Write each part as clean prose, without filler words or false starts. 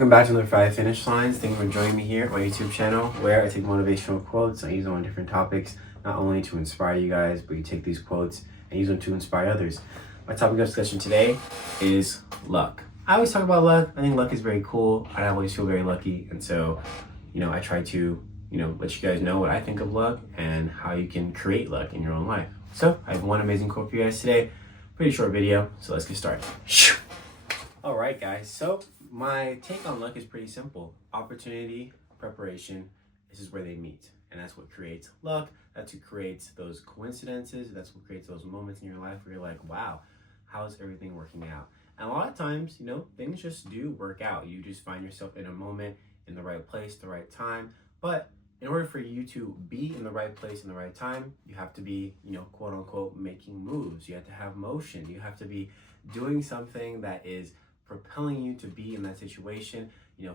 Welcome back to another 5 Finish Lines. Thank you for joining me here on my YouTube channel where I take motivational quotes and I use them on different topics, not only to inspire you guys, but you take these quotes and use them to inspire others. My topic of discussion today is luck. I always talk about luck. I think luck is very cool. I always feel very lucky. And so, I try to, let you guys know what I think of luck and how you can create luck in your own life. So I have one amazing quote for you guys today. Pretty short video, so let's get started. All right, guys. So my take on luck is pretty simple. Opportunity, preparation, this is where they meet. And that's what creates luck. That's what creates those coincidences. That's what creates those moments in your life where you're like, wow, how's everything working out? And a lot of times, things just do work out. You just find yourself in a moment, in the right place, the right time. But in order for you to be in the right place in the right time, you have to be, quote unquote, making moves. You have to have motion. You have to be doing something that is propelling you to be in that situation,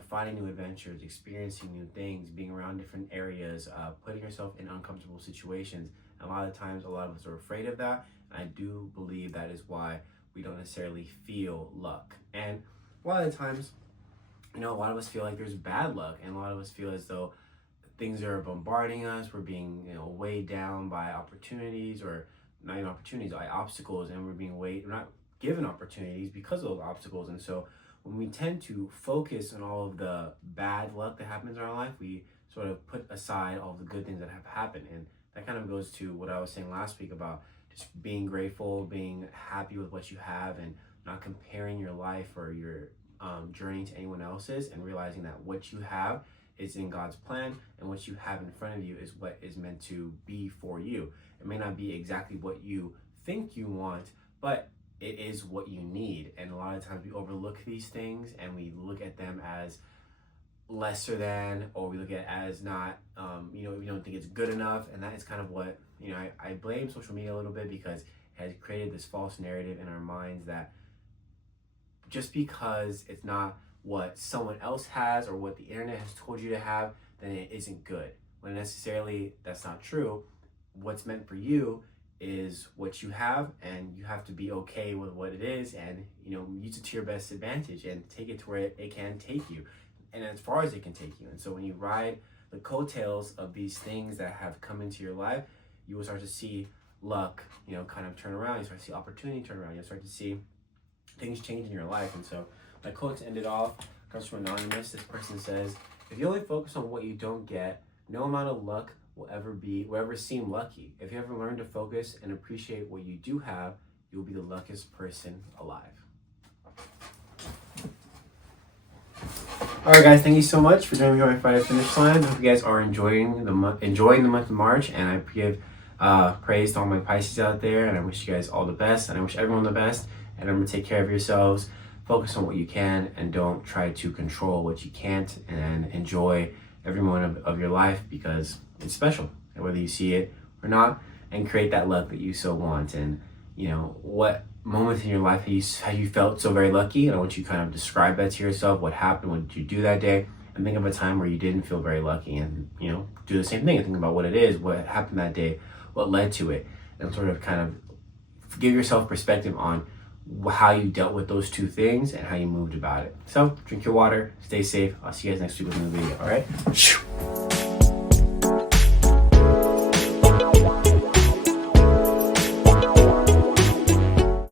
finding new adventures, experiencing new things, being around different areas, putting yourself in uncomfortable situations. And a lot of times, a lot of us are afraid of that. And I do believe that is why we don't necessarily feel luck. And a lot of the times, a lot of us feel like there's bad luck, and a lot of us feel as though things are bombarding us. We're being, weighed down by opportunities, or not even opportunities, by obstacles, and we're not given opportunities because of those obstacles. And so when we tend to focus on all of the bad luck that happens in our life, we sort of put aside all of the good things that have happened. And that kind of goes to what I was saying last week about just being grateful, being happy with what you have, and not comparing your life or your journey to anyone else's, and realizing that what you have is in God's plan, and what you have in front of you is what is meant to be for you. It may not be exactly what you think you want, but it is what you need. And a lot of times we overlook these things and we look at them as lesser than, or we look at it as not, we don't think it's good enough. And that is kind of what, I blame social media a little bit, because it has created this false narrative in our minds that just because it's not what someone else has or what the internet has told you to have, then it isn't good. When necessarily that's not true. What's meant for you is what you have, and you have to be okay with what it is, and use it to your best advantage and take it to where it can take you, and as far as it can take you. And so when you ride the coattails of these things that have come into your life, you will start to see luck kind of turn around. You start to see opportunity turn around. You'll start to see things change in your life. And so my quote to end it off comes from Anonymous. This person says, if you only focus on what you don't get, no amount of luck will ever seem lucky. If you ever learn to focus and appreciate what you do have, you'll be the luckiest person alive. All right, guys, thank you so much for joining me on my Friday Finish Line. I hope you guys are enjoying the month of March, and I give praise to all my Pisces out there, and I wish you guys all the best, and I wish everyone the best. And remember, take care of yourselves, focus on what you can, and don't try to control what you can't, and enjoy every moment of your life, because it's special, and whether you see it or not, and create that luck that you so want. And what moments in your life have you felt so very lucky? And I want you to kind of describe that to yourself. What happened? What did you do that day? And think of a time where you didn't feel very lucky, and do the same thing and think about what it is, what happened that day, what led to it, and sort of kind of give yourself perspective on how you dealt with those two things and how you moved about it. So drink your water, stay safe. I'll see you guys next week with a new video. All right.